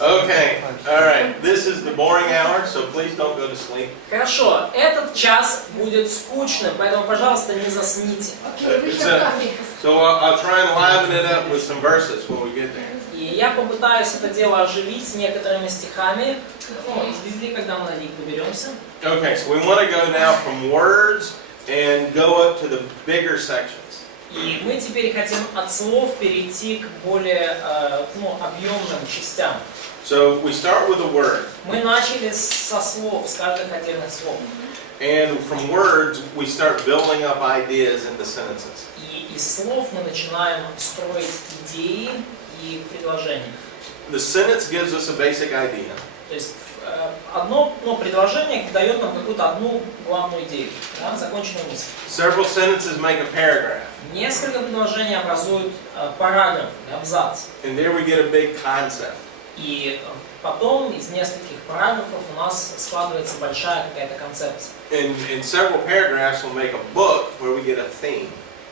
Okay, all right. This is the boring hour, so please don't go to sleep. Хорошо, этот час будет скучным, поэтому, пожалуйста, не засните. So I'll try and liven it up with some verses when we get there. И я попытаюсь это дело оживить некоторыми стихами, из Библии, когда мы на них доберемся. Okay, so we want to go now from words and go up to the bigger sections. И мы теперь хотим от слов перейти к более объемным частям. So we start with a word. Мы начали со слов, с каждых отдельных слов. And from words, we start building up ideas into sentences. И из слов мы начинаем строить идеи и предложения. The sentence gives us a basic idea. То есть одно предложение дает нам какую-то одну главную идею, да, законченную мысль. Several sentences make a paragraph. Несколько предложений образуют параграф, абзац. And there we get a big concept. И потом из нескольких параграфов у нас складывается большая какая-то концепция. And several paragraphs will make a book where we get a theme.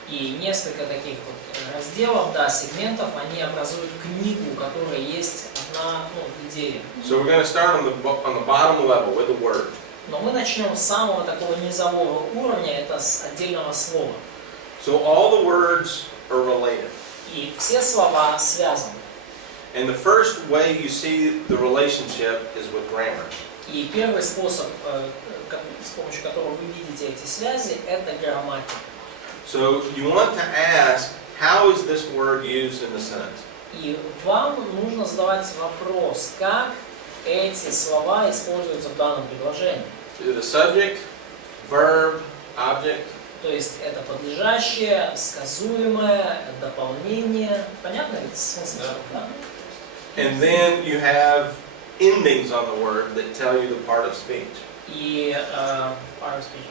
И несколько таких вот разделов, да, сегментов, они образуют книгу, у которой есть одна идея. So we're going to start on the bottom level with the word. Но мы начнем с самого такого низового уровня, это с отдельного слова. So all the words are related. И все слова связаны. And the first way you see the relationship is with grammar. И первый способ, с помощью которого вы видите эти связи, это грамматика. So you want to ask, how is this word used in the sentence? И вам нужно задавать вопрос, как эти слова используются в данном предложении. The subject, verb, object. То есть это подлежащее, сказуемое, дополнение. Понятно ведь смысл? Да. And then you have endings on the word that tell you the part of speech. И part of speech.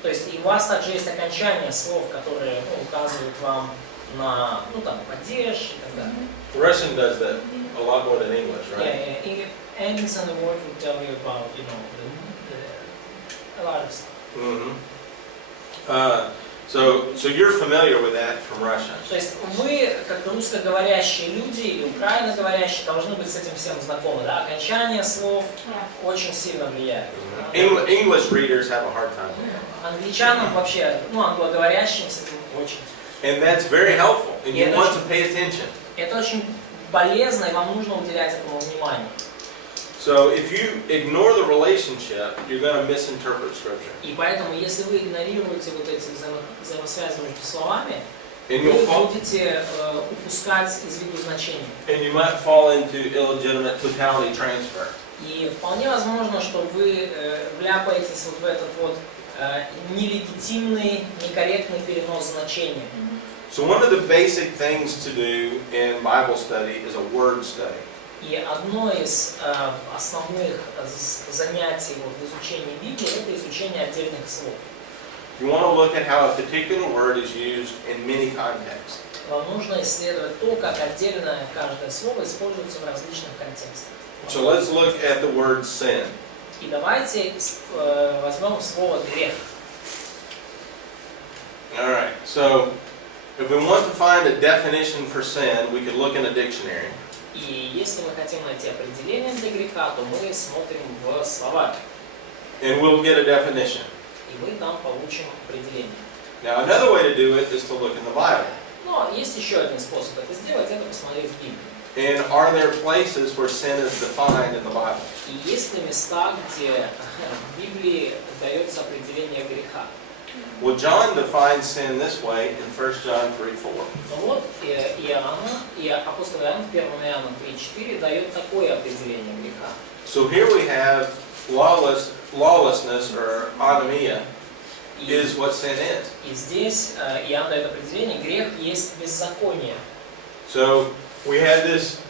То есть и у вас также есть окончания слов, которые указывают вам на падеж и так далее. Russian does that a lot more than English, right? Yeah, yeah. Endings on the word will tell you about, a lot of stuff. Mm-hmm. So you're familiar with that from Russia. То есть вы, как русскоговорящие люди или украиноговорящие, должны быть с этим всем знакомы, да? Окончание слов очень сильно влияет. English readers have a hard time with that. Англичанам вообще, англоговорящим с этим очень. And that's very helpful, and you want to pay attention. Это очень полезно, и вам нужно уделять этому внимание. So if you ignore the relationship, you're going to misinterpret Scripture. И поэтому, если вы игнорируете вот эти взаимосвязи между словами, And вы будете упускать из виду значения. And you might fall into illegitimate totality transfer. И вполне возможно, что вы вляпаетесь вот в этот вот нелегитимный, некорректный перенос значения. So one of the basic things to do in Bible study is a word study. И одно из основных занятий в изучении Библии – это изучение отдельных слов. You want to look at how a particular word is used in many contexts. Вам нужно исследовать то, как отдельное каждое слово используется в различных контекстах. So let's look at the word sin. И давайте возьмем слово грех. All right. So if we want to find a definition for sin, we could look in a dictionary. И если мы хотим найти определение для греха, то мы смотрим в словарь. And we'll get a definition. И мы там получим определение. Now another way to do it is to look in the Bible. Но есть еще один способ это сделать, это посмотреть в Библию. And are there places where sin is defined in the Bible? И есть ли места, где в Библии дается определение греха? Well, John defines sin this way in 1 John 3:4. Ну вот, апостол Иоанн в 1 Иоанна 3:4 дает такое определение греха. So here we have lawlessness or anomia is what sin is. И здесь Иоанн дает определение: грех есть беззаконие. So we have this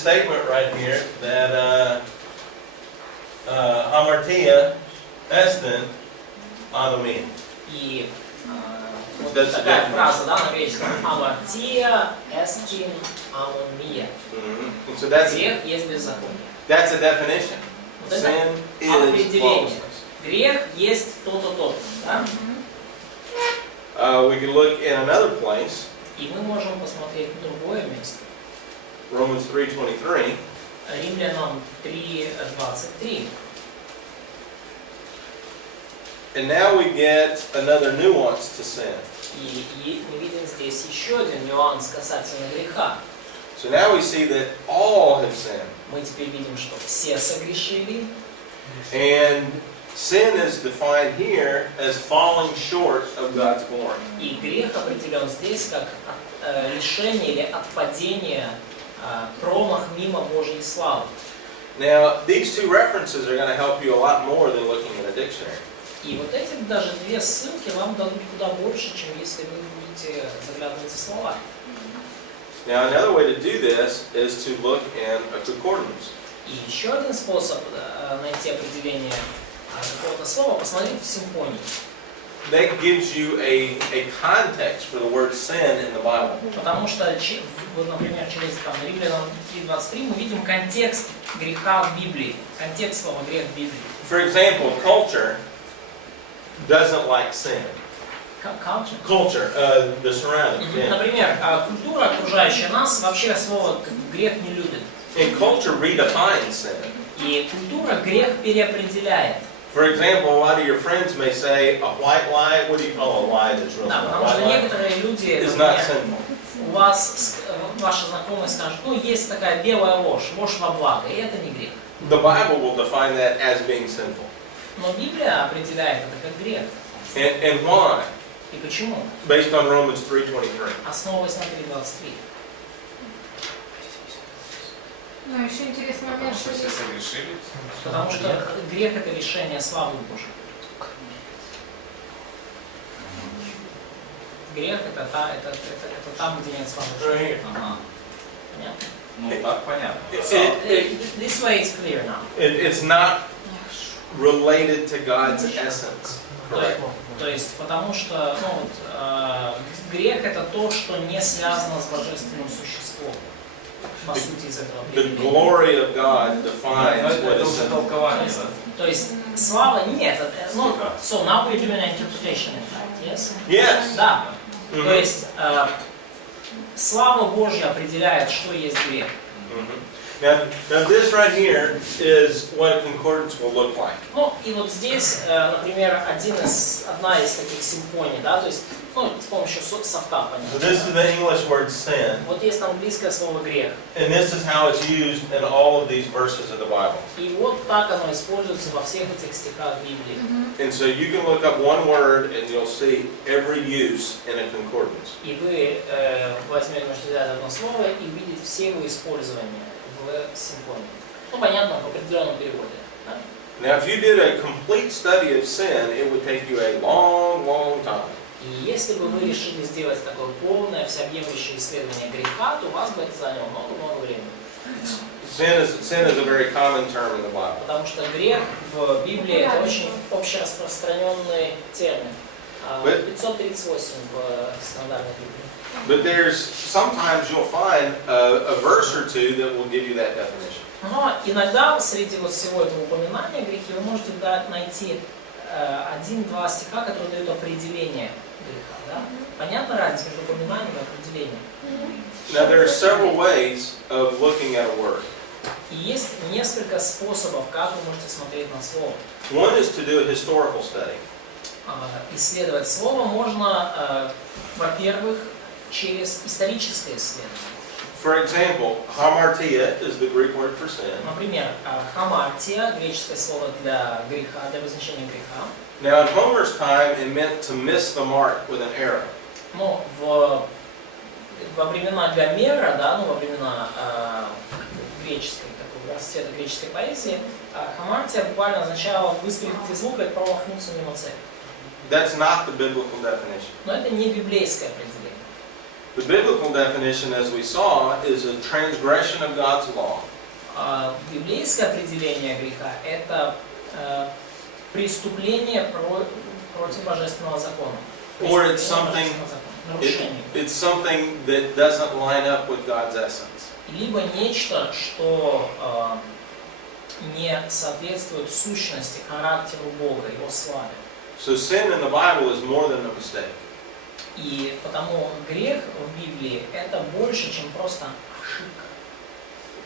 statement right here that hamartia estin anomia. И вот такая фраза, да, на греческом: hamartia estin anomia. So that's Грех есть беззаконие. That's a definition. Вот это Sin is определение. lawlessness. Грех есть то-то, то-то. Да? We can look in another place. И мы можем посмотреть другое место. Romans 3:23. Римлянам 3:23. And now we get another nuance to sin. И мы видим здесь еще один нюанс касательно греха. So now we see that all have sinned. Мы теперь видим, что все согрешили. And sin is defined here as falling short of God's glory. И грех определен здесь как лишение или отпадение, промах мимо Божьей славы. Now, these two references are going to help you a lot more than looking at a dictionary. И вот эти даже две ссылки вам дадут куда больше, чем если вы будете заглядывать в слова. Now, another way to do this is to look in a concordance. И еще один способ найти определение какого-то слова, посмотреть в симфонии. That gives you a context for the word sin in the Bible. Потому что, вот, например, через Римлянам 3:23 мы видим контекст греха в Библии, контекст слова грех в Библии. For example, culture doesn't like sin. Culture, the surroundings. Yeah. Например, культура, окружающая нас, вообще слово грех не любит. And culture redefines sin. И культура грех переопределяет. For example, a lot of your friends may say a white lie. What do you call a lie that's really Да, a потому white что lie? некоторые люди, It's not например, sinful. у вас, ваши знакомые скажут, ну, есть такая белая ложь, ложь во благо, и это не грех. The Bible will define that as being sinful. Но Библия определяет это как грех. And why? И почему? Based on Romans 3:23. Основываясь на 3:23. Ну, еще интересный момент, что все здесь согрешили. Потому что грех это лишение славы Божьей. Грех это там, где нет славы Божьей. Ага. Понятно? Ну, так понятно. This way it's clear now. It's not related to God's essence. Correct. То есть, потому что грех это то, что не связано с божественным существом. По сути, из этого The определения. glory of God defines what Это is уже sinful. толкование, да? То есть, слава нет. So now we're doing an interpretation, in fact, yes? Yes. Да. Mhm. То есть, слава Божья определяет, что есть грех. Mhm. Now this right here is what a concordance will look like. Ну, и вот здесь, например, одна из таких симфоний, да, то есть, с помощью софта, So this is the English word sin, вот есть английское слово грех. and this is how it's used in all of these verses of the Bible. И вот так оно используется во всех этих стихах Библии. And so you can look up one word and you'll see every use in a concordance. И вы возьмете, можете взять одно слово и увидеть все его использования в симфонии. Ну, понятно, в определенном переводе. Да? Now if you did a complete study of sin, it would take you a long, long time. И если бы вы решили сделать такое полное, всеобъемлющее исследование греха, то у вас бы это заняло много-много времени. Sin is a very common term in the Bible. Потому что грех в Библии это очень общераспространенный термин. 538 в стандартной Библии. But sometimes you'll find a verse or two that will give you that definition. Но иногда среди вот всего этого упоминания о грехе вы можете найти 1-2 стиха, которые дают определение греха. Да? Понятна разница между упоминанием и определением? Now there are several ways of looking at a word. И есть несколько способов, как вы можете смотреть на слово. One is to do a historical study. Исследовать слово можно, во-первых, через историческое исследование. For example, hamartia is the Greek word for sin. Например, хамартия, греческое слово для греха, для обозначения греха. Now in Homer's time, it meant to miss the mark with an arrow. Но во времена Гомера, да, во времена греческой, такого расцвета греческой поэзии, хамартия буквально означало выстрелить из лука и промахнуться мимо цели. That's not the biblical definition. Но это не библейское определение. The biblical definition, as we saw, is a transgression of God's law. Библейское определение греха – это преступление против божественного закона. Or it's something, нарушение. it's something that doesn't line up with God's essence. Либо нечто, что не соответствует сущности, характеру Бога, Его славе. So sin in the Bible is more than a mistake. И потому грех в Библии это больше, чем просто ошибка.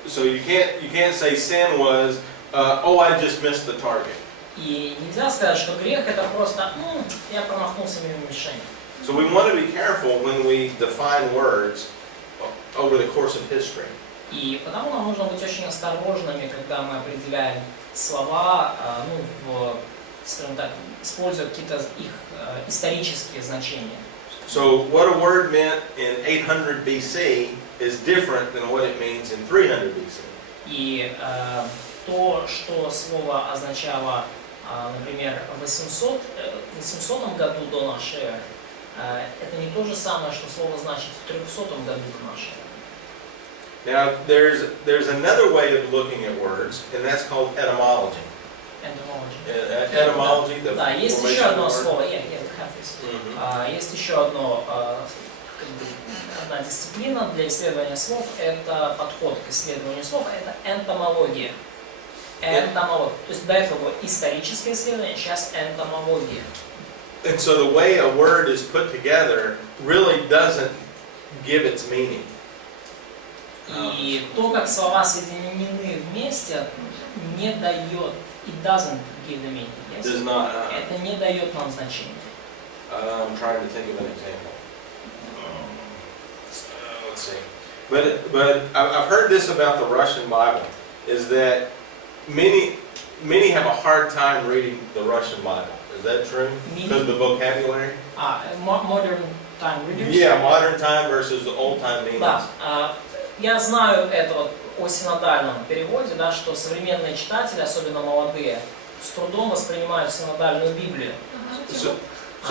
So you can't say sin was, oh, I just missed the target. И нельзя сказать, что грех это просто, я промахнулся мимо мишени. So we want to be careful when we define words over the course of history. И потому нам нужно быть очень осторожными, когда мы определяем слова, скажем так, используя какие-то их исторические значения. So what a word meant in 800 BC is different than what it means in 300 BC. И то, что слово означало, например, в 800 году до нашей эры, это не то же самое, что слово значит в 300 году до нашей эры. Now, there's another way of looking at words, and that's called etymology. Etymology. Да, есть еще одно слово. Есть еще одна дисциплина для исследования слов. Это подход к исследованию слов. Это энтомология. Энтомология. То есть до этого было историческое исследование, сейчас энтомология. And so the way a word is put together really doesn't give its meaning. И то, как слова соединены вместе, не дает, it doesn't give the meaning. Yes? Does not. Это не дает нам значения. I'm trying to think of an example. Let's see. But I've heard this about the Russian Bible, is that many have a hard time reading the Russian Bible. Is that true? Because of the vocabulary? Modern time readers? Yeah, modern time versus the old time meanings. Да. Я знаю это вот о синодальном переводе, да, что современные читатели, особенно молодые, с трудом воспринимают синодальную Библию. So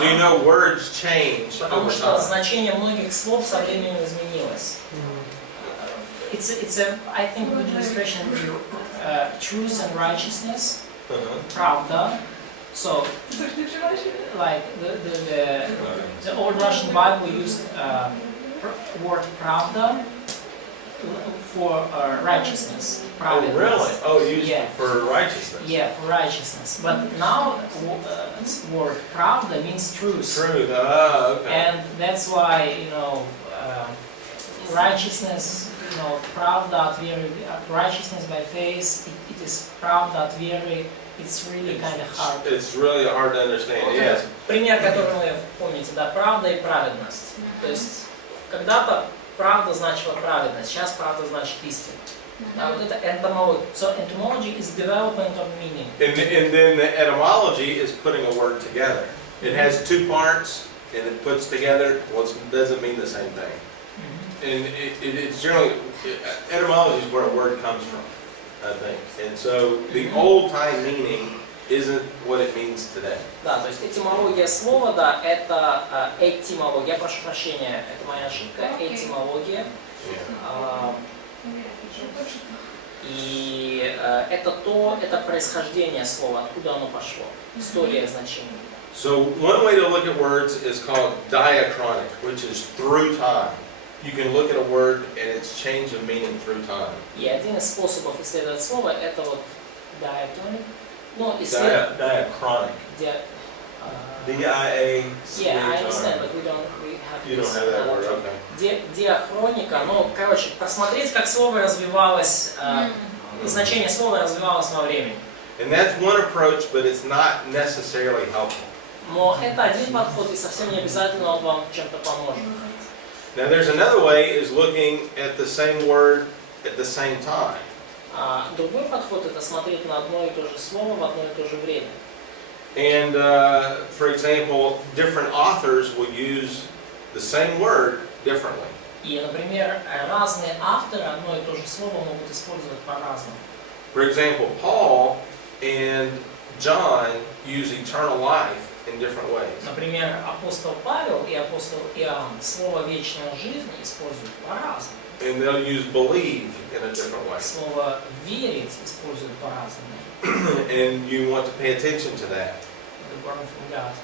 you know words change Потому over что time. значение многих слов со временем изменилось. It's a, I think, good illustration of truth and righteousness, правда. So, like the old Russian Bible used word pravda for righteousness. Oh, really? Oh, used for righteousness. Yeah, for righteousness. But now word pravda means truth. Truth. Okay. And that's why, righteousness, pravda от веры, righteousness by faith, it is pravda от веры. It's really kind of hard. It's really hard to understand. Yes. Пример, который вы помните, да, правда и праведность. То есть когда-то правда значила праведность, сейчас правда значит истина. Да, вот это энтомология. So entomology is development of meaning. And then the etymology is putting a word together. It has two parts, and it puts together what doesn't mean the same thing. And it's generally, etymology is where a word comes from, I think. And so the old time meaning isn't what it means today. Да, то есть этимология слова, да, это этимология, я прошу прощения, это моя ошибка, этимология. И это происхождение слова, откуда оно пошло, история значения. So one way to look at words is called diachronic, which is through time. You can look at a word and its change of meaning through time. И один из способов исследовать слово это вот diachronic. Diachronic. D-I-A-C-H-R. Yeah, I understand, but we You don't have that word, okay. Диахроника, короче, посмотреть, как слово развивалось, значение слова развивалось во времени. And that's one approach, but it's not necessarily helpful. Но это один подход, и совсем не обязательно он вам чем-то поможет. Now there's another way is looking at the same word at the same time. Другой подход это смотреть на одно и то же слово в одно и то же время. And for example, different authors will use the same word differently. И, например, разные авторы одно и то же слово могут использовать по-разному. For example, Paul and John use eternal life in different ways. Например, апостол Павел и апостол Иоанн слово «вечная жизнь» используют по-разному. And they'll use believe in a different way. Слово «верить» используют по-разному. And you want to pay attention to that. Born from God.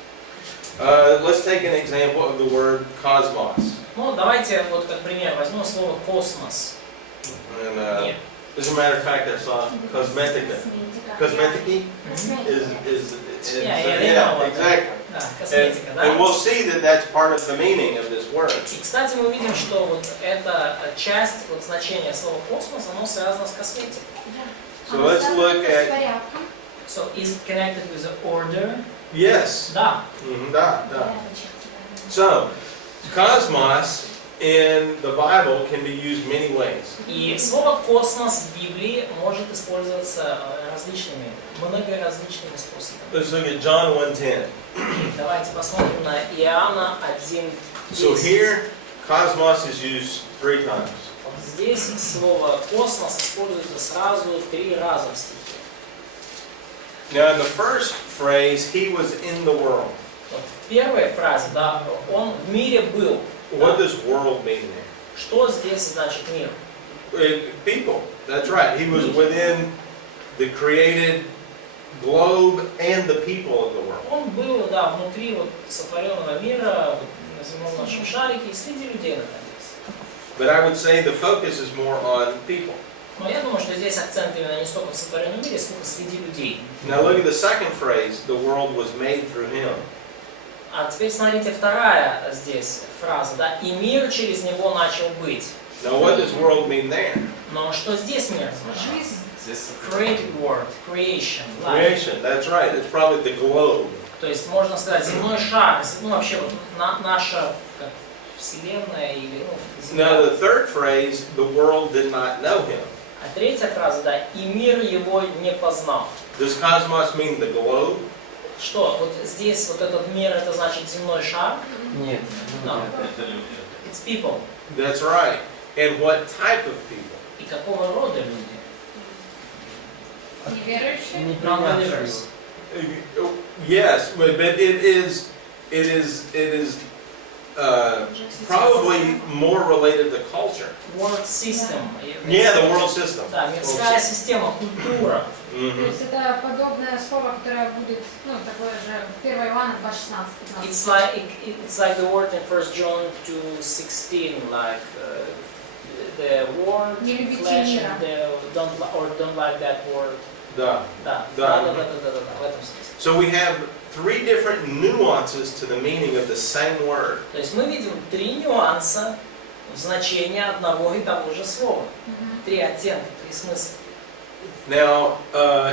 Let's take an example of the word cosmos. Ну, давайте вот как пример возьмем слово «космос». And as a matter of fact, I saw cosmetica. Cosmetiki is Yeah, exactly. Да, косметика, да? And we'll see that that's part of the meaning of this word. И, кстати, мы видим, что вот эта часть, вот значение слова космос, оно связано с косметикой. So let's look at. So is it connected with the order? Yes. Да. Да, да. So, cosmos in the Bible can be used many ways. И слово космос в Библии может использоваться многоразличными способами. Let's look at John 1:10. Давайте посмотрим на Иоанна 1:10. So here, cosmos is used 3 times. Вот здесь слово космос используется сразу 3 раза в стихе. Now, in the first phrase, he was in the world. Вот в первой фразе, да, он в мире был. What Да. does world mean there? Что здесь значит мир? People. That's right. He was within the created globe and the people of the world. Он был, да, внутри вот сотворенного мира, на земном нашем шарике, и среди людей находился. But I would say the focus is more on people. Но я думаю, что здесь акцент именно не столько в сотворенном мире, сколько среди людей. Now look at the second phrase. The world was made through him. А теперь смотрите, вторая здесь фраза, да, и мир через него начал быть. Now what does world mean there? Но что здесь мир значит? Здесь Created world, creation, life. Creation. That's right. It's probably the globe. То есть можно сказать земной шар, ну вообще вот наша как, вселенная или ну, Now земля. the third phrase, the world did not know him. А третья фраза, да, и мир его не познал. Does cosmos mean the globe? Что, вот здесь вот этот мир, это значит земной шар? нет. No. Это люди. It's people. That's right. And what type of people? И какого рода люди? Неверующие? Non-believers. Yes, but it is probably more related to culture. World system. Yeah, the world system. Да, мирская система, культура. То Mhm. есть это подобное слово, которое будет, ну, такое же в 1 Иоанна 2:16-15. It's like the word in 1 John 2:16, like the word, Не любите flesh, мира. and the don't like that word. Да. Да, Да. да, в этом смысле. So we have 3 different nuances to the meaning of the same word. То есть мы видим 3 нюанса в значении одного и того же слова. 3 оттенка, 3 смысла. Now,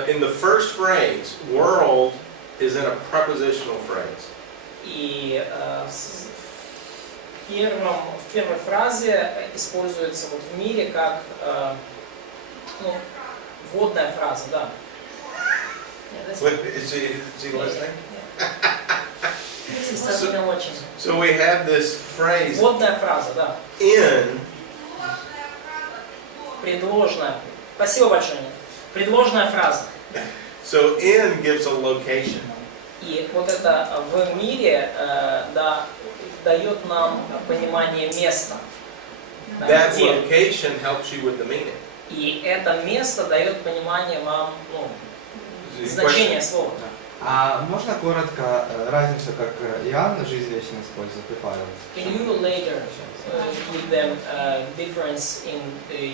in the first phrase, world is in a prepositional phrase. И в первой фразе используется вот в мире как ну, вводная фраза, да. Is he listening? Естественно, очень. So we have this phrase, Вводная фраза, да. in. Предложная. Спасибо большое. Предложная фраза. So in gives a location. И вот это в мире да, дает нам понимание места. Да, That где. location helps you with the meaning. И это место дает понимание вам ну, значение слова. А можно коротко разницу, как Иоанн жизнь вечную использует и Павел? Can you later give them difference in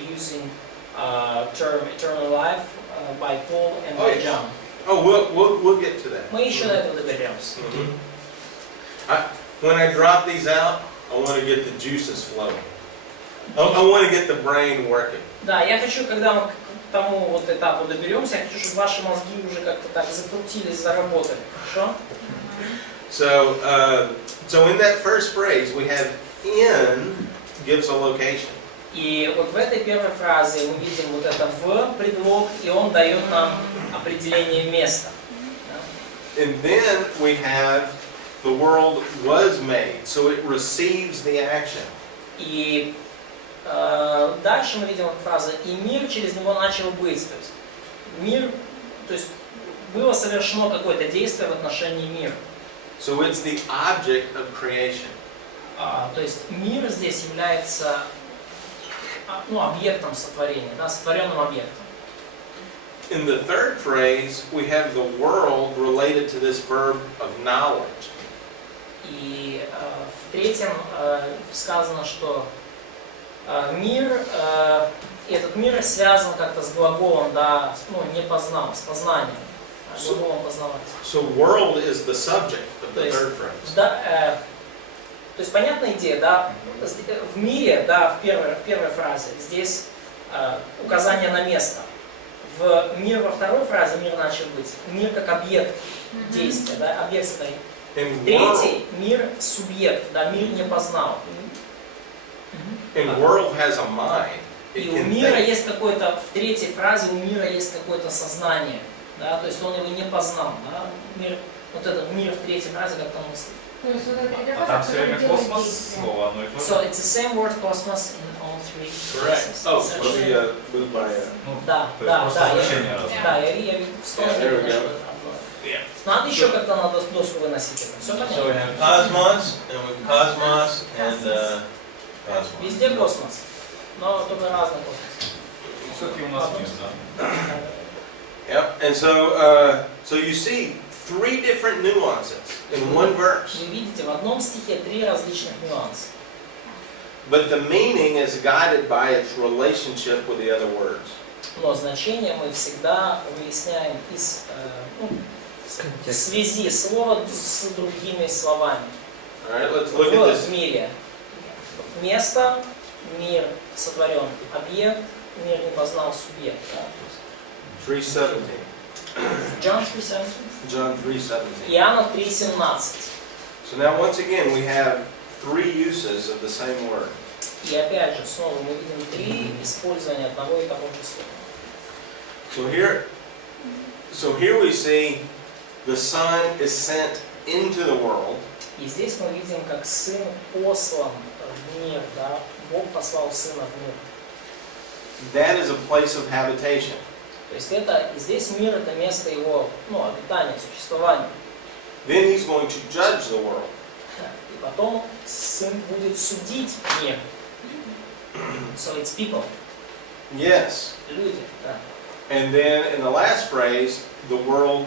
using term eternal life by Paul and Oh, by yes. John? Oh, we'll get to that. Мы еще до этого доберемся. When I drop these out, I want to get the juices flowing. I want to get the brain working. Да, я хочу, когда мы к тому вот этапу доберемся, я хочу, чтобы ваши мозги уже как-то так закрутились, заработали. Хорошо? So in that first phrase, we have in gives a location. И вот в этой первой фразе мы видим вот это в предлог, и он дает нам определение места. And then we have the world was made, so it receives the action. И дальше мы видим вот фразу «и мир через него начал быть». То есть мир, то есть было совершено какое-то действие в отношении мира. So it's the object of creation. То есть мир здесь является ну, объектом сотворения, да, сотворенным объектом. In the third phrase, we have the world related to this verb of knowledge. И в третьем сказано, что мир, этот мир связан как-то с глаголом, да, ну, не познал, с познанием. глаголом познавать. So world is the subject of То the есть, third phrase. да, то есть понятная идея, да, в мире, да, в первой фразе, здесь указание на место. В мир во второй фразе мир начал быть. Мир как объект действия, да, объект стоит. In Третий мир субъект, да, мир не познал. world has a mind. It И у can мира think. есть какое-то, в третьей фразе у мира есть какое-то сознание, да, то есть он его не познал, да, мир, вот этот мир в третьей фразе как-то мыслит. То есть вот это А там все время космос, слово одно и то So же. it's the same word cosmos in all three Correct. cases. Oh, Совершенно- so we moved by Ну, Да, то есть да, просто да, значение разное. да, я в сторону Yeah, there we видно, что go. это одно. Yeah. Надо еще как-то на доску выносить это, все So we понятно? have cosmos, and cosmos. Везде космос, но только разный космос. Все-таки у нас мир, да. Yep. And so you see 3 different nuances in one verse, Вы видите, в одном стихе 3 различных нюанса. but the meaning is guided by its relationship with the other words. Но значение мы всегда выясняем из в связи слова с другими словами. All right, let's look at this. В мире. Место, мир сотворен, объект, мир не познал субъект. Да? 3:17. John 3:17. John 3:17. Иоанна 3:17. So now once again we have 3 uses of the same word. И опять же, снова мы видим 3 использования одного и того же слова. So here we see the Son is sent into the world. И здесь мы видим, как Сын послан в мир, да? Бог послал Сына в мир. That is a place of habitation. То есть это, и здесь мир это место его, обитания, существования. Then he's going to judge the world. И потом Сын будет судить мир. So it's people, Yes. люди, да. And then in the last phrase, the world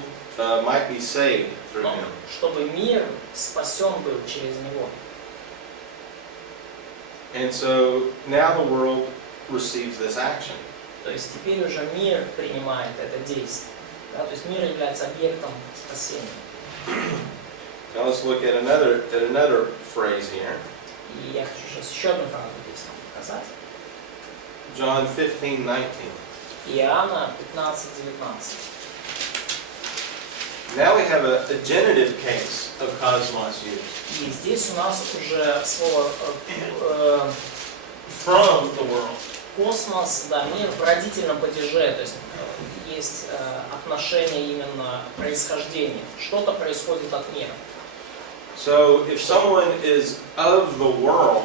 might be saved through Но him. чтобы мир спасен был через него. And so now the world receives this action. То есть теперь уже мир принимает это действие. Да? То есть мир является объектом спасения. Now let's look at another phrase here. И я хочу сейчас еще одну фразу здесь вам показать. John 15:19. Иоанна 15:19. Now we have a genitive case of cosmos used. И здесь у нас уже слово From the world. космос, да, мир в родительном падеже, то есть есть отношение именно происхождения. Что-то происходит от мира. So if someone is of the world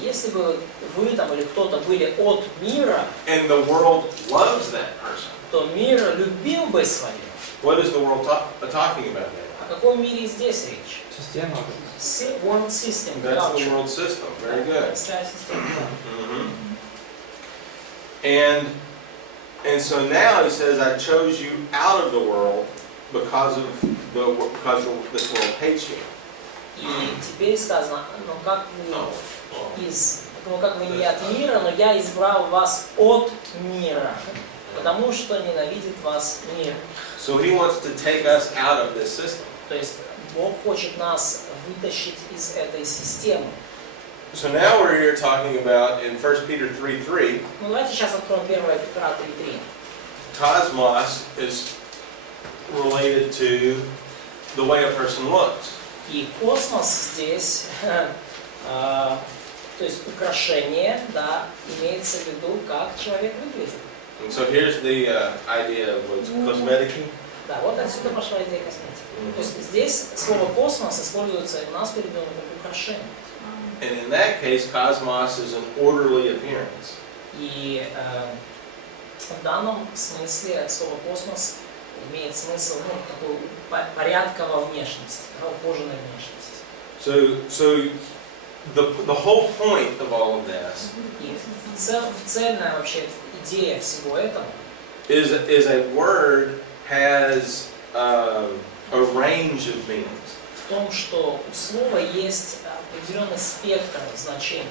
Если бы вы там или кто-то были от мира, and the world loves that person, то мир любил бы своих. what is the world talking about there? О каком мире здесь речь? Система. World system, That's the culture. world system. Very good. Мировая система, Mhm. And so now he says, I chose you out of the world because this world hates you. И теперь сказано, как вы не от мира, но я избрал вас от мира, потому что ненавидит вас мир. So he wants to take us out of this system. То есть Бог хочет нас вытащить из этой системы. So now we're here talking about in 1 Peter 3:3, Ну давайте сейчас откроем 1 Петра 3:3. cosmos is related to the way a person looks. И космос здесь, то есть украшение, да, имеется в виду, как человек выглядит. And so here's the idea of what's cosmetic. Да, вот отсюда пошла идея косметики. То есть здесь слово космос используется у нас переведено как украшение. And in that case, cosmos is an orderly appearance. И в данном смысле слово космос имеет смысл, такой порядковой внешности, ухоженной внешности. So the whole point of all of this И цельная вообще идея всего этого is a word has a range of meanings. в том, что у слова есть определенный спектр значений.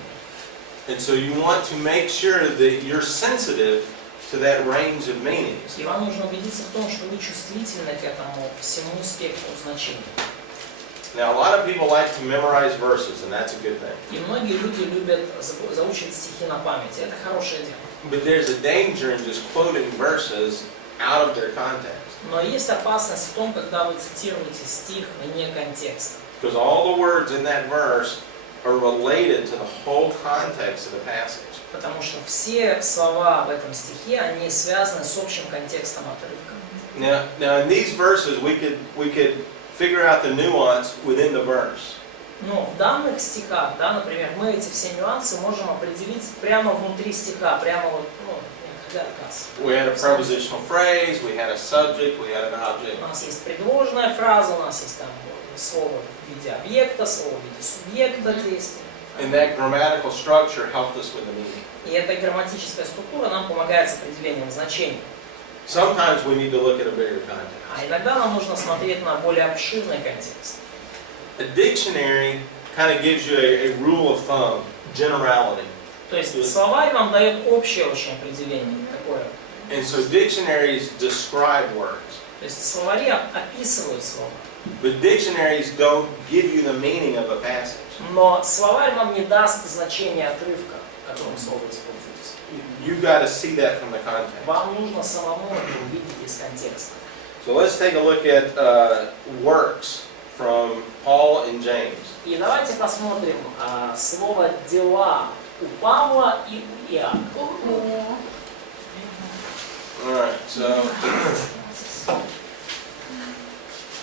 And so you want to make sure that you're sensitive to that range of meanings. И вам нужно убедиться в том, что вы чувствительны к этому всему спектру значений. Now, a lot of people like to memorize verses, and that's a good thing. И многие люди любят заучивать стихи на память, и это хорошее дело. But there's a danger in just quoting verses out of their context. Но есть опасность в том, когда вы цитируете стих вне контекста. Because all the words in that verse are related to the whole context of the passage. Потому что все слова в этом стихе, они связаны с общим контекстом отрывка. Now in these verses, we could figure out the nuance within the verse. Но в данных стихах, да, например, мы эти все нюансы можем определить прямо внутри стиха, прямо вот, не отходя от нас. We had a prepositional phrase, we had a subject, we had an object. У нас есть предложная фраза, у нас есть там слово в виде объекта, слово в виде субъекта действия. And that grammatical structure helped us with the meaning. И эта грамматическая структура нам помогает с определением значений. Sometimes we need to look at a bigger context. А иногда нам нужно смотреть на более обширный контекст. A dictionary kind of gives you a rule of thumb, generality. То есть словарь вам дает общее очень определение такое. And so dictionaries describe words. То есть словари описывают слова. But dictionaries don't give you the meaning of a passage. Но словарь вам не даст значение отрывка, в котором слово используется. You've got to see that from the context. Вам нужно самому это увидеть из контекста. So let's take a look at works from Paul and James. И давайте посмотрим слово «дела» у Павла и у Иакова. All right, so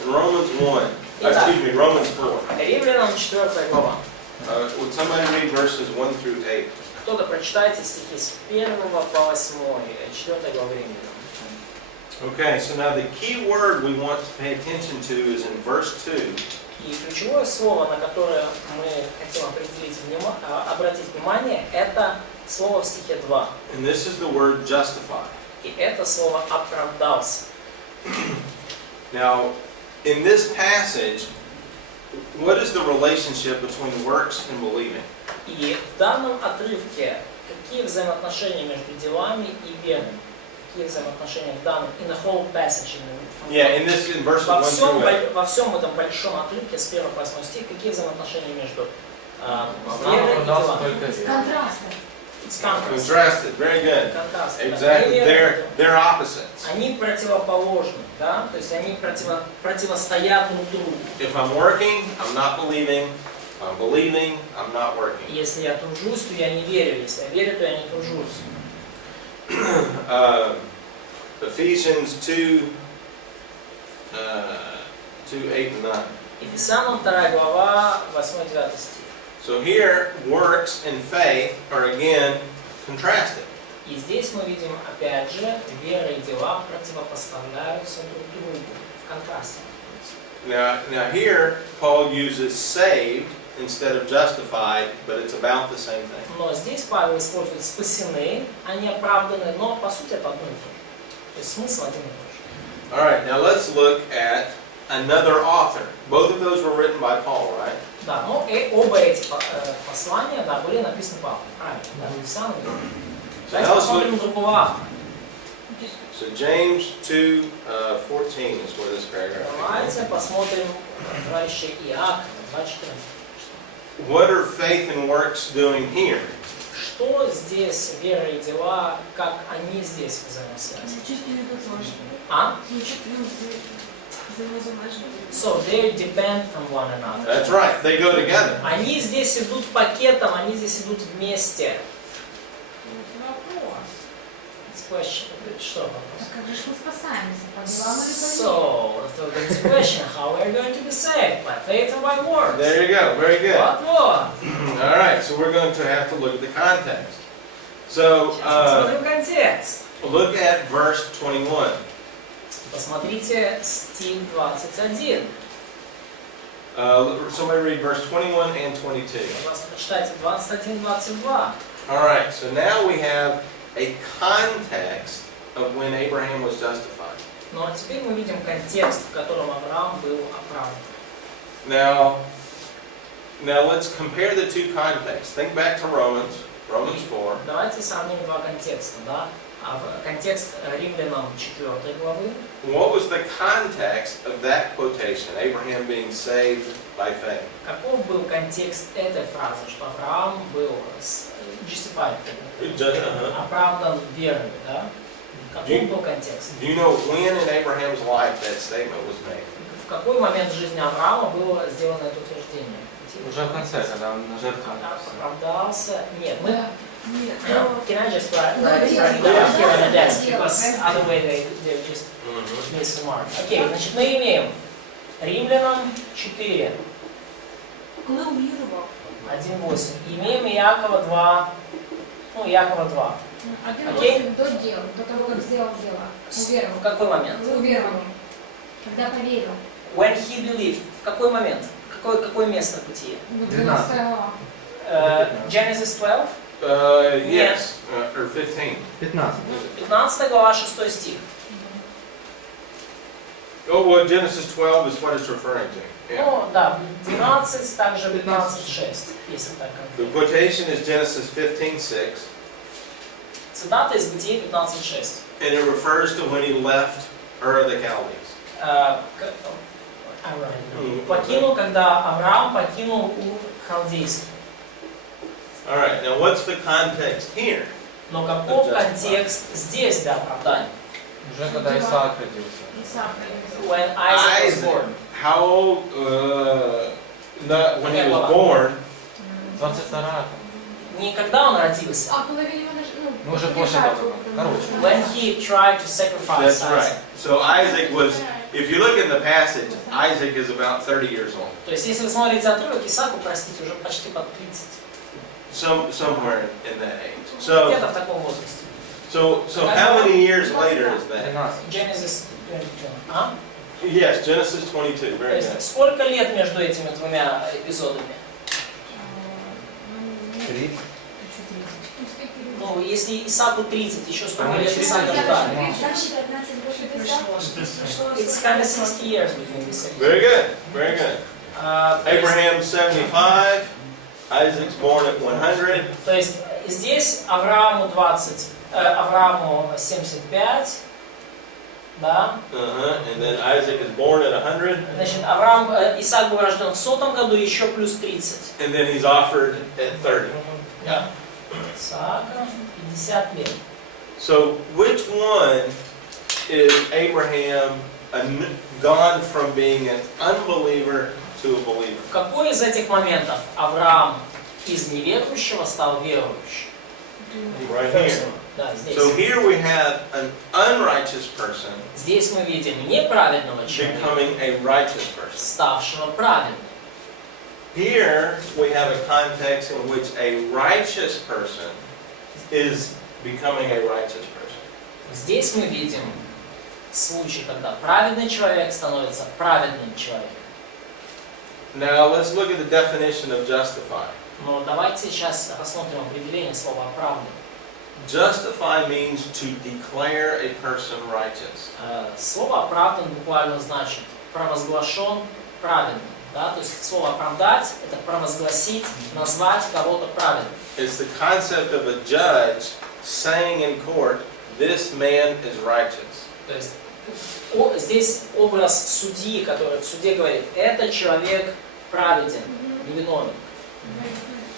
in Romans 1, excuse me, Romans 4. Римлянам 4 глава. Would somebody read verses 1 through 8? Кто-то прочитайте стихи с 1 по 8, 4 главы Римлянам. Okay, so now the key word we want to pay attention to is in verse 2. И ключевое слово, на которое мы хотим обратить внимание, это слово в стихе 2. And this is the word justify. И это слово «оправдался». Now, in this passage, what is the relationship between works and believing? И в данном отрывке какие взаимоотношения между делами и верой? Какие взаимоотношения в данном in the whole passage? Yeah, in verses 1 through 8. Во всем этом большом отрывке с 1 по 8 стих, какие взаимоотношения между Авраам верой и оправдался делами? только верой. Контрасты. It's contrast. Contrasted, very good. Контраст, да. Exactly, Неверие, they're opposites. они противоположны, да? То есть они противостоят друг другу. If I'm working, I'm not believing. If I'm believing, I'm not working. Если я тружусь, то я не верю. Если я верю, то я не тружусь. Ephesians 2, 8 and 9. Ефесянам 2 глава, 8-9 стих. So here, works and faith are again contrasted. И здесь мы видим, опять же, вера и дела противопоставляются друг другу в контрасте. Now here, Paul uses saved instead of justified, but it's about the same thing. Но здесь Павел использует спасены, а не оправданы, но по сути это одно и то же. То есть смысл один и тот же. All right, now let's look at another author. Both of those were written by Paul, right? Да, но и оба эти послания, да, были написаны Павлом. Правильно, да, Ефесянам. Давайте посмотрим другого автора. So James 2:14 is where this paragraph Давайте посмотрим товарища Иакова, 2:14. What are faith and works doing here? Что здесь вера и дела, как они здесь взаимосвязаны? А? So they depend on one another. That's right, they go together. Они здесь идут пакетом, они здесь идут вместе. Question. Что вопрос? Как же мы спасаемся? По делам или по So, the question, how are you going to be saved? By faith or by works? There you go, very good. Вот. All right, so we're going to have to look at the context. So, Посмотрим контекст. look at verse 21. Посмотрите стих 21. Somebody read verse 21 and 22. Пожалуйста, прочитайте 21-22. All right, so now we have a context of when Abraham was justified. Ну а теперь мы видим контекст, в котором Авраам был оправдан. Now let's compare the two contexts. Think back to Romans Romans 4. Давайте сравним два контекста, да? Контекст Римлянам 4 главы. What was the context of that quotation? Abraham being saved by faith. Каков был контекст этой фразы, что Авраам был justified, оправдан верой, да? Каков был контекст? Do you know when in Abraham's life that statement was made? В какой момент в жизни Авраама было сделано это утверждение? Уже в конце, когда он на жертву. Оправдался? Нет, мы... Нет, Can I just write Ну, it дело, here on the desk? дело, Because дело. other way they just miss the mark. Окей, значит, мы имеем Римлянам 4, Коли увірував. 1.8. Имеем Иакова 2, ну, Иакова 2. Окей. До дела, до того, как сделал дело. В Уверовал. какой момент? Уверовал. Когда поверил. When he believed. В какой момент? Какое место в бытии? 12 глава. Genesis 12? Yes, or 15. 15. 15 глава, 6 стих. Oh, well, Genesis 12 is what it's referring to. Yeah. Ну, да, 12, также 15.6, если так The конкретно. quotation is Genesis 15:6, Цитата из Бытия 15.6. and it refers to when he left Ur of the Chaldees. Покинул, когда Авраам покинул Ур Халдейский. All right, now what's the context here? Но каков контекст здесь для оправдания? Уже когда Исаак родился. Исаак родился. When Isaac was born. How old? Not when he was born. 22-я. Не когда он родился. А коли він його Ну, уже после того. Короче. When he tried to sacrifice That's right. Isaac. So Isaac was, if you look in the passage, Isaac is about 30 years old. То есть, если вы смотрите отрывок, Исааку, простите, уже почти под 30. Somewhere in that age. So, Где-то в таком возрасте. so how many years later is that? 13. Genesis 22. А? Yes, Genesis 22. То Very есть, good. сколько лет между этими двумя эпизодами? 30. Ну, если Исааку 30, еще сколько лет 30 Исаака лет. ждали? Дальше 15 років пришло. It's kind of 60 years between these things. Very good. Very good. Abraham's 75. Isaac's born at 100. То есть здесь Аврааму 75, да? And then Isaac is born at 100. Значит, Исаак был рожден в 100 году, еще плюс 30. And then he's offered at 30. Да. Исаака 50 лет. So which one is Abraham gone from being an unbeliever to a believer? В какой из этих моментов Авраам из неверующего стал верующим? Right here. Да, здесь. So here we have an unrighteous person Здесь мы видим неправедного человека, becoming a righteous person. ставшего праведным. Here we have a context in which a righteous person is becoming a righteous person. Здесь мы видим случай, когда праведный человек становится праведным человеком. Now let's look at the definition of justify. Но давайте сейчас рассмотрим определение слова «оправдан». Justify means to declare a person righteous. Слово «оправдан» буквально значит «провозглашен праведным». Да? То есть слово «оправдать» — это провозгласить, назвать кого-то праведным. It's the concept of a judge saying in court, this man is righteous. То есть здесь образ судьи, который в суде говорит, этот человек праведен, невиновен.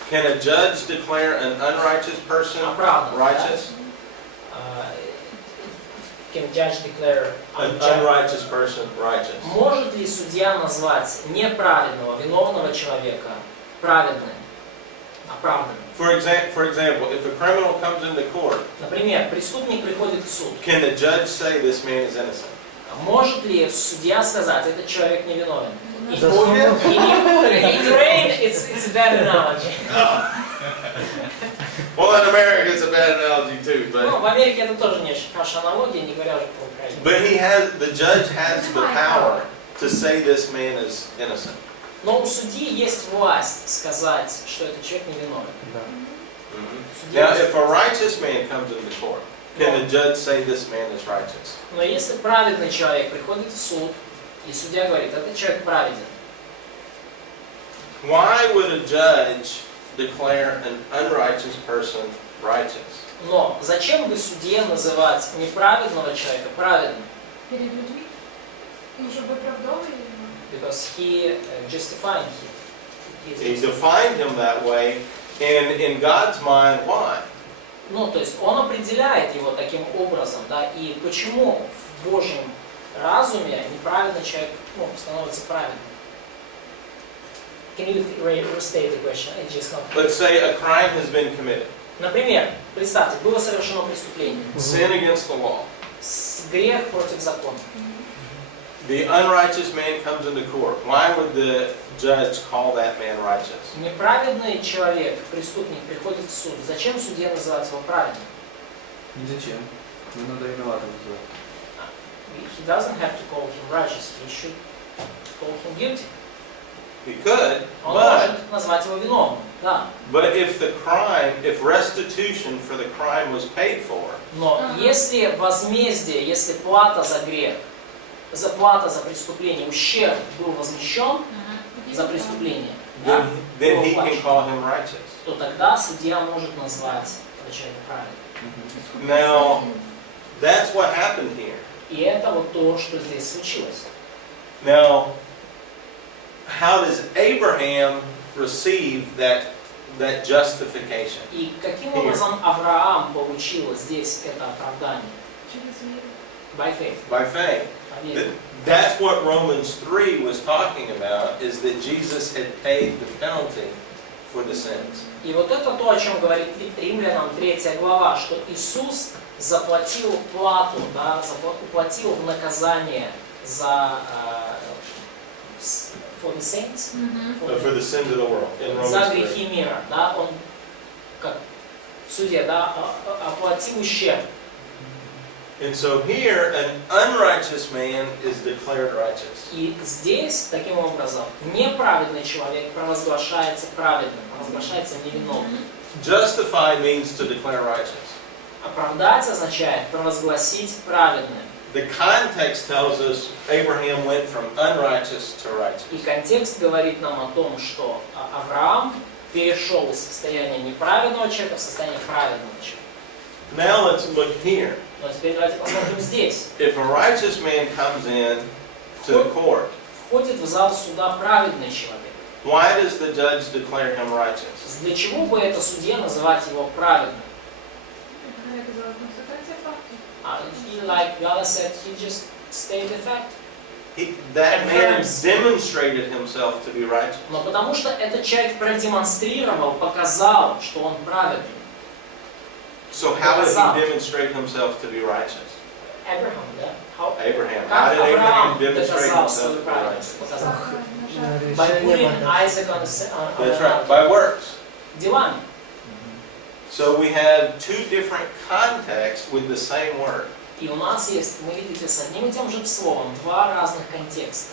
Can a judge declare an unrighteous person Оправдан, righteous? Да? Can judge declare An unrighteous person righteous? Может ли судья назвать неправедного, виновного человека праведным, оправданным? For example, if a criminal comes into court, Например, преступник приходит в суд. can the judge say this man is innocent? Может ли судья сказать, этот человек невиновен? In Заслужил. Ukraine, it's a bad analogy. Well, in America, it's a bad analogy too, Ну, but в Америке это тоже не очень хорошая аналогия, не говоря уже про Украину. the judge has the power to say this man is innocent. Но у судьи есть власть сказать, что этот человек невиновен. Да. Now, if a righteous man comes into court, can the judge say this man is righteous? Но если праведный человек приходит в суд, и судья говорит, этот человек праведен, Why would a judge declare an unrighteous person righteous? Но зачем вы судье называть неправедного человека праведным? Перед людьми. Ну, щоб виправдовували його. Because he justifying him. He defined him that way, and in God's mind, why? Ну, то есть он определяет его таким образом, да, и почему в Божьем разуме неправедный человек, ну, становится праведным. Can you restate the question? I just not... Let's say a crime has been committed. Например, представьте, было совершено преступление. Sin against the law. Грех против закона. The unrighteous man comes into court. Why would the judge call that man righteous? Неправедный человек, преступник, приходит в суд. Зачем судья называть его праведным? Зачем? Не надо виноватым называть. He doesn't have to call him righteous. He should call him guilty. He could, Он but может назвать его виновным, да. if restitution for the crime was paid for, Но если возмездие, если плата за грех, заплата за преступление, ущерб был возмещен за преступление, да, then был he can уплачен, call him righteous. то тогда судья может назвать этого человека правильным. Now, that's what happened here. И это вот то, что здесь случилось. Now, how does Abraham receive that justification? И каким образом Авраам получил здесь это оправдание? Через віру. By faith. By faith. По вере. That's what Romans 3 was talking about, is that Jesus had paid the penalty for the sins. И вот это то, о чем говорит Римлянам 3 глава, что Иисус заплатил плату, да, уплатил в наказание за for the saints, For the sins of the world. In за Romans 3. грехи мира, да, он как в суде, да, оплатил ущерб. And so here, an unrighteous man is declared righteous. И здесь, таким образом, неправедный человек провозглашается праведным, провозглашается невиновным. Justify means to declare righteous. Оправдать означает провозгласить праведным. The context tells us Abraham went from unrighteous to righteous. И контекст говорит нам о том, что Авраам перешел из состояния неправедного человека в состояние праведного человека. Now let's look here. Но теперь давайте посмотрим здесь. If a righteous man comes in to the court, Входит в зал суда праведный человек. why does the judge declare him righteous? Для чего бы это судье называть его праведным? Як казала, констатація фактів. Like God said, he just stated the fact. That man demonstrated himself to be righteous. Но потому что этот человек продемонстрировал, показал, что он праведный. So how did he demonstrate himself to be righteous? Abraham, да? Abraham. How Как did Abraham Авраам demonstrate доказал himself свою to be праведность? righteous? Показал. Сахар, By Решение putting Isaac on the That's right, by works. делами. So we have two different contexts with the same word. И у нас есть, мы видите, с одним и тем же словом два разных контекста.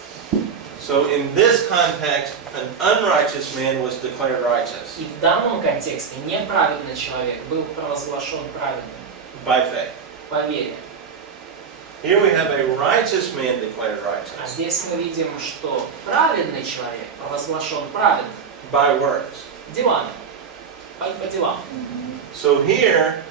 So in this context, an unrighteous man was declared righteous И в данном контексте неправедный человек был провозглашен праведным by faith. по вере. Here we have a righteous man declared А righteous здесь мы видим, что праведный человек провозглашен праведным by works. делами, по делам. So here,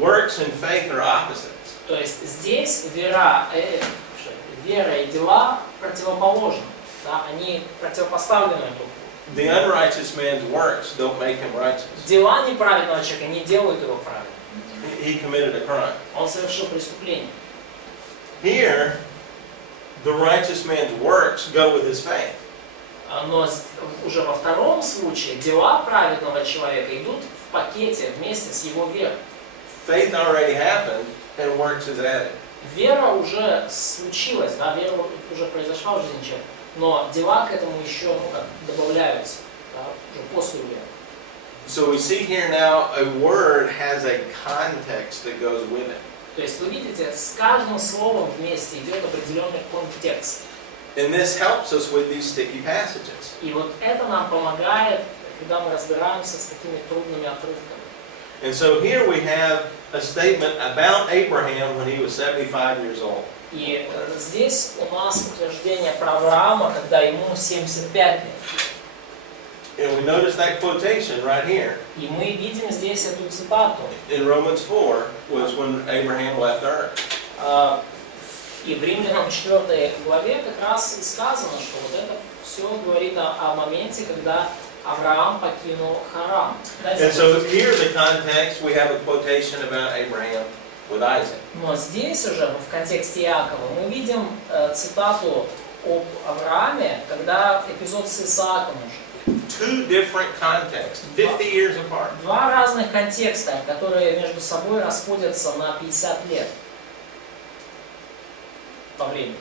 works and faith are opposites. То есть здесь вера и дела противоположны, да, они противопоставлены друг другу. The unrighteous man's works don't make him righteous. Дела неправедного человека не делают его праведным. He committed a crime. Он совершил преступление. Here, the righteous man's works go with his faith. Но уже во втором случае дела праведного человека идут в пакете вместе с его верой. Faith already happened, and works is added. Вера уже случилась, да, вера уже произошла в жизни человека, но дела к этому еще добавляются, да, уже после веры. So we see here now a word has a context that goes with it. То есть вы видите, с каждым словом вместе идет определенный контекст. And this helps us with these sticky passages. И вот это нам помогает, когда мы разбираемся с такими трудными отрывками. And so here we have a statement about Abraham when he was 75 years old. И здесь у нас утверждение про Авраама, когда ему 75 лет. And we notice that quotation right here И мы видим здесь эту цитату. in Romans 4 was when Abraham left earth. И в Римлянам 4 главе как раз и сказано, что вот это все говорит о моменте, когда Авраам покинул Харан. And so here in the context we have a quotation about Abraham with Isaac. Но здесь уже, в контексте Иакова, мы видим цитату об Аврааме, когда эпизод с Исааком уже. Two different contexts, 50 years apart. Два разных контекста, которые между собой расходятся на 50 лет по времени.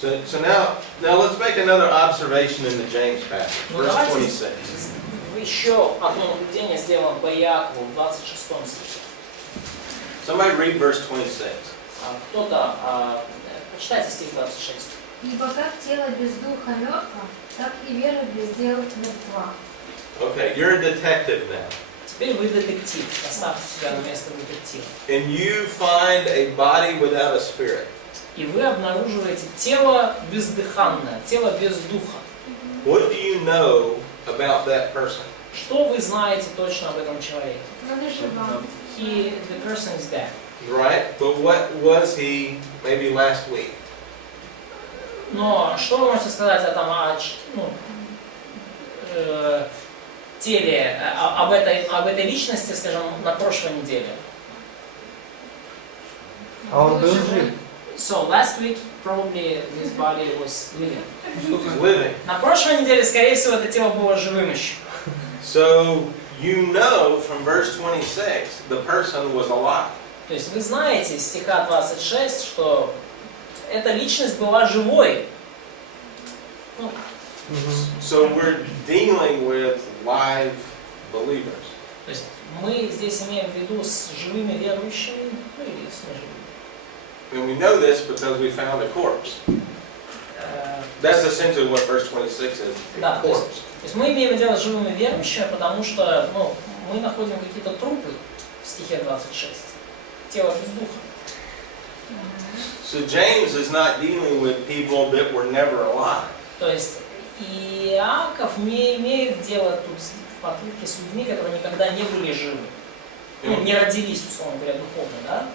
So now let's make another observation in the James passage, Ну, verse давайте 26. еще одно наблюдение сделаем по Иакову в 26 стихе. Somebody read verse 26. Кто-то, почитайте стих 26. Ибо как тело без духа мертво, так и вера без дел мертва. Okay, you're a detective now. Теперь вы детектив. Поставьте себя на место детектива. And you find a body without a spirit. И вы обнаруживаете тело бездыханное, тело без духа. What do you know about that person? Что вы знаете точно об этом человеке? Он и жива. The person is dead. Right? But what was he maybe last week? Но что вы можете сказать о том, теле, об этой личности, скажем, на прошлой неделе? А он был жив? So last week probably this body was living. He's living. На прошлой неделе, скорее всего, это тело было живым еще. So you know from verse 26 the person was alive. То есть вы знаете из стиха 26, что эта личность была живой. So we're dealing with live believers. То есть мы здесь имеем в виду с живыми верующими, ну или с неживыми. And we know this because we found a corpse. That's essentially what verse 26 is. Да, A то corpse. есть мы имеем дело с живыми верующими, потому что мы находим какие-то трупы в стихе 26. Тело без духа. So James is not dealing with people that were never alive. То есть Иаков не имеет дела тут в отрывке с людьми, которые никогда не были живы. Ну, не родились, условно говоря, духовно, да?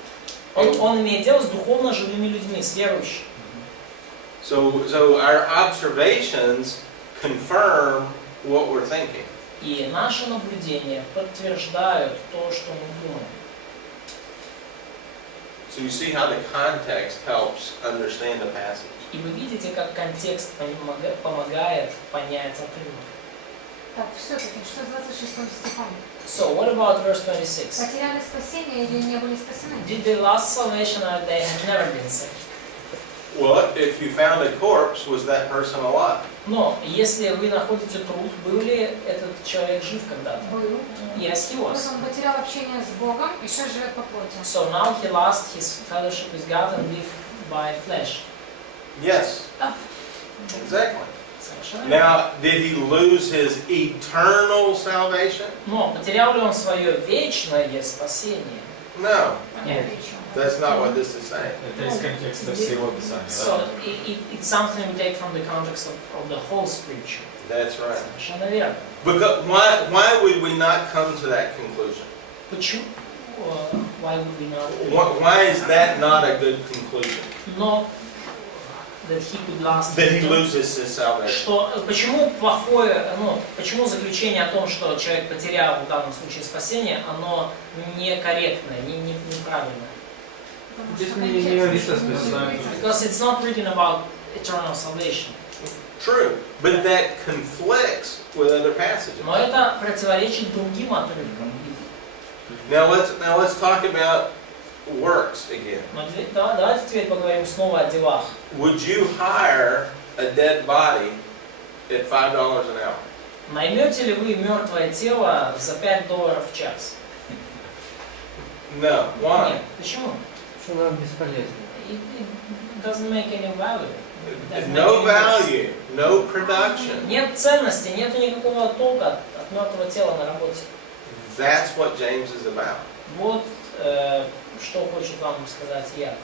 Он имеет дело с духовно живыми людьми, с верующими. So our observations confirm what we're thinking. И наши наблюдения подтверждают то, что мы думаем. So you see how the context helps understand the passage. И вы видите, как контекст помогает понять отрывок. Так, все-таки, что с 26 стихом? So, what about verse 26? Потеряли спасение или не были спасены? Did they lose salvation or they have never been saved? Well, if you found a corpse, was that person alive? Но если вы находите труп, был ли этот человек жив когда-то? Был. Yes, he was. Он потерял общение с Богом и сейчас живет по плоти. So now he lost his fellowship with God and lived by flesh. Yes. Exactly. Совершенно верно. Now, did he lose his eternal salvation? Но потерял ли он свое вечное спасение? No. Нет. That's not what this is saying. Это из контекста всего Писания, So да? it's something we take from the context of the whole scripture. That's right. Совершенно верно. Because why would we not come to that conclusion? Почему? Why would we not? Why is that not a good conclusion? Но that he could lose. That he loses his salvation. Что, почему почему заключение о том, что человек потерял в данном случае спасение, оно некорректное, неправильное? Здесь не говорится спасение. Because it's not written about eternal salvation. True, but that conflicts with other passages. Но это противоречит другим отрывкам. Now let's talk about works again. Но давайте теперь поговорим снова о делах. Would you hire a dead body at $5 an hour? Наймете ли вы мертвое тело за $5 в час? No. Why? Нет. Почему? Что нам бесполезно. It doesn't make any value. No value, no production. Нет ценности, нет никакого толка от мертвого тела на работе. That's what James is about. Вот что хочет вам сказать я.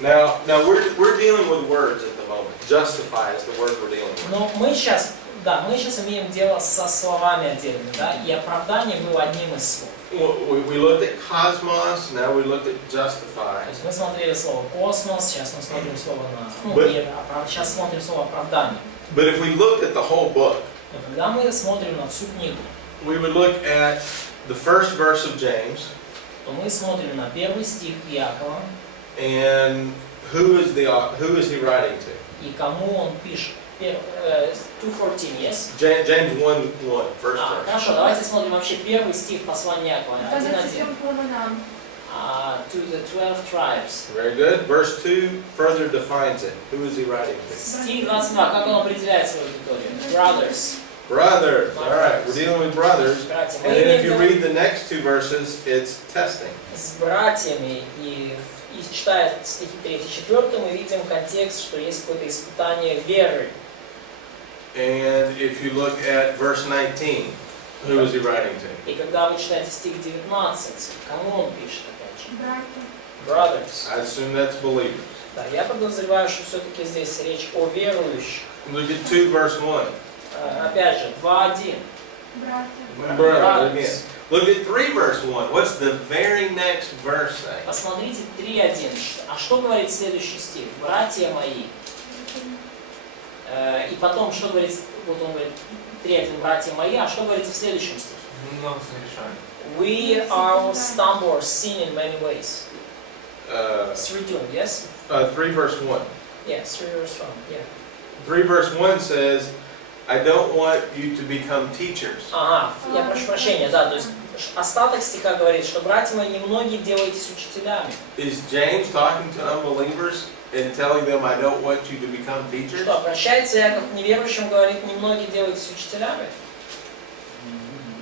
Now we're dealing with words at the moment. Justify is the word we're dealing with. Но мы сейчас в Да, мы сейчас имеем дело со словами отдельными, да, и оправдание было одним из слов. We looked at cosmos, now we looked at justify. То есть мы смотрели слово космос, сейчас мы смотрим слово на But- мир, сейчас смотрим слово оправдание. But if we looked at the whole book, Но когда мы смотрим на всю книгу, we would look at the first verse of James, то мы смотрим на первый стих Иакова and who is he writing to? и кому он пишет. 2:14, yes? James 1:1, first verse. Хорошо, давайте смотрим вообще первый стих послания Иакова, Та 1:1. 12 племенам. To the 12 tribes. Very good. Verse 2 further defines it. Who is he writing to? Стих 22, как он определяет свою аудиторию? Brothers. Brothers. All right, we're dealing with brothers. Братья. And Мы then if имеем you дело read the next two verses, it's testing. с братьями, и читая стихи 3-4, мы видим контекст, что есть какое-то испытание веры. And if you look at verse 19, who is he writing to? И когда вы читаете стих 19, кому он пишет опять же? Братья. Brothers. I assume that's believers. Да, я подозреваю, что все-таки здесь речь о верующих. Look at 2 verse 1. Опять же, 2:1. Братья. Brother, again. Look at 3 verse 1. What's the very next verse say? Посмотрите 3:1. А что говорит следующий стих? Братья мои. И потом, что говорит, вот он говорит, 3:1, братья мои, а что говорится в следующем стихе? Много согрешаем. We are stumble or sin in many ways. 3:2, yes? 3 verse 1. Yes, 3 verse 1, yeah. 3 verse 1 says, I don't want you to become teachers. Ага, я прошу прощения, да, то есть остаток стиха говорит, что, братья мои, немногие делаетесь учителями. Is James talking to unbelievers and telling them, I don't want you to become teachers? Что, обращается Иаков к неверующим, говорит, немногие делаетесь учителями?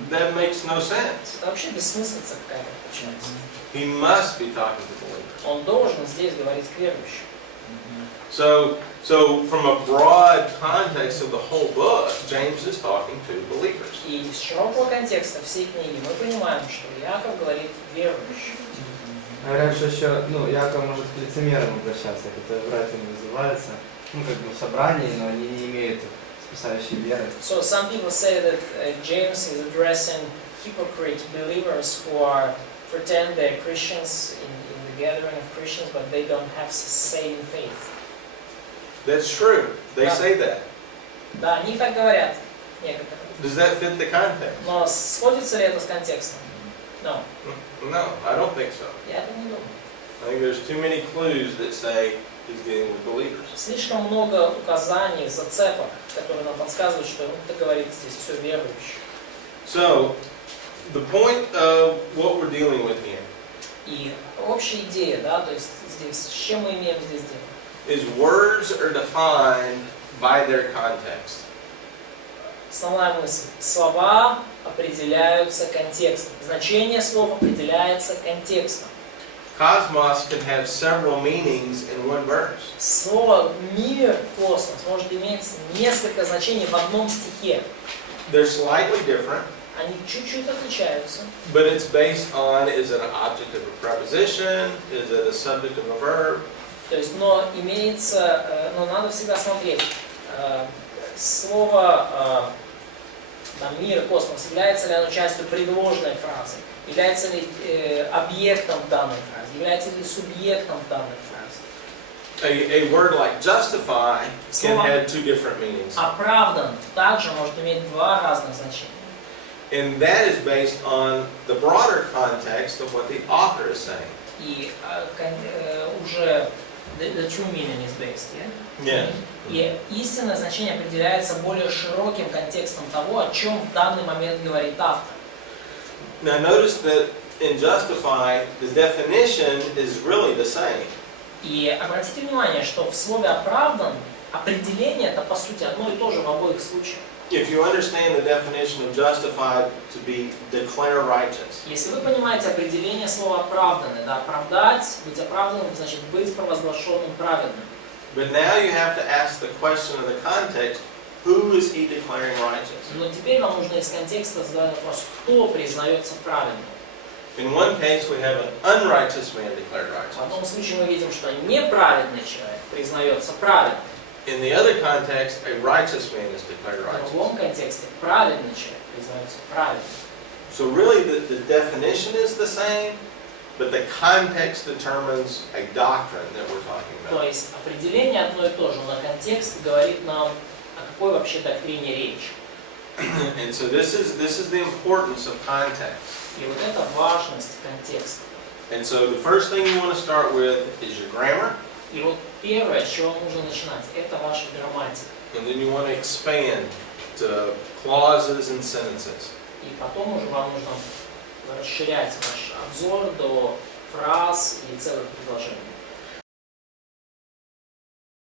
That makes no sense. Это вообще бессмыслица какая-то получается. He must be talking to believers. Он должен здесь говорить к верующим. So from a broad context of the whole book, James is talking to believers. И из широкого контекста всей книги мы понимаем, что Иаков говорит верующим. Говорят, что еще, Яков может к лицемерам обращаться, которые братьями называются, как бы в собрании, но они не имеют спасающей веры. So some people say that James is addressing hypocrite believers who are pretend they're Christians in the gathering of Christians, but they don't have saving faith. That's true. They say that. Да, они так говорят, некоторые. Does that fit the context? Но сходится ли это с контекстом? No. No, I don't think so. Я так не думаю. I think there's too many clues that say he's dealing with believers. Слишком много указаний, зацепок, которые нам подсказывают, что это говорит здесь все верующие. So, the point of what we're dealing with here И общая идея, да, то есть здесь, с чем мы имеем здесь дело? is words are defined by their context. Основная мысль. Слова определяются контекстом. Значение слов определяется контекстом. Cosmos can have several meanings in one verse. Слово «мир», «космос» может иметь несколько значений в одном стихе. They're slightly different, Они чуть-чуть отличаются. but it's based on, is it an object of a preposition? Is it a subject of a verb? То есть, но имеется, но надо всегда смотреть. Слово там, «мир», «космос», является ли оно частью предложенной фразы? Является ли объектом в данной фразе? Является ли субъектом в данной фразе? A word like justify can have two different meanings. Оправдан также может иметь два разных значения. And that is based on the broader context of what the author is saying. И уже the true meaning is based, yeah? И истинное значение определяется более широким контекстом того, о чем в данный момент говорит автор. Now notice that in justify, the definition is really the same. И обратите внимание, что в слове «оправдан» определение это по сути одно и то же в обоих случаях. If you understand the definition of justified to be declare righteous, Если вы понимаете определение слова «оправданный», да, оправдать, быть оправданным, значит быть провозглашенным праведным. but now you have to ask the question of the context, who is he declaring righteous? Но теперь вам нужно из контекста задать вопрос, кто признается праведным. In one case we have an unrighteous man declared В righteous. одном случае мы видим, что неправедный человек признается праведным. In the other context, a righteous man is declared В righteous. другом контексте праведный человек признается праведным. So really the definition is the same, but the context determines a doctrine that we're talking То about. есть определение одно и то же, но контекст говорит нам, о какой вообще доктрине речь. And so this is the importance of context. И вот это важность контекста. And so the first thing you want to start with is your grammar, И вот первое, с чего нужно начинать, это ваша грамматика. and then you want to expand to clauses and sentences. И потом уже вам нужно расширять ваш обзор до фраз и целых предложений.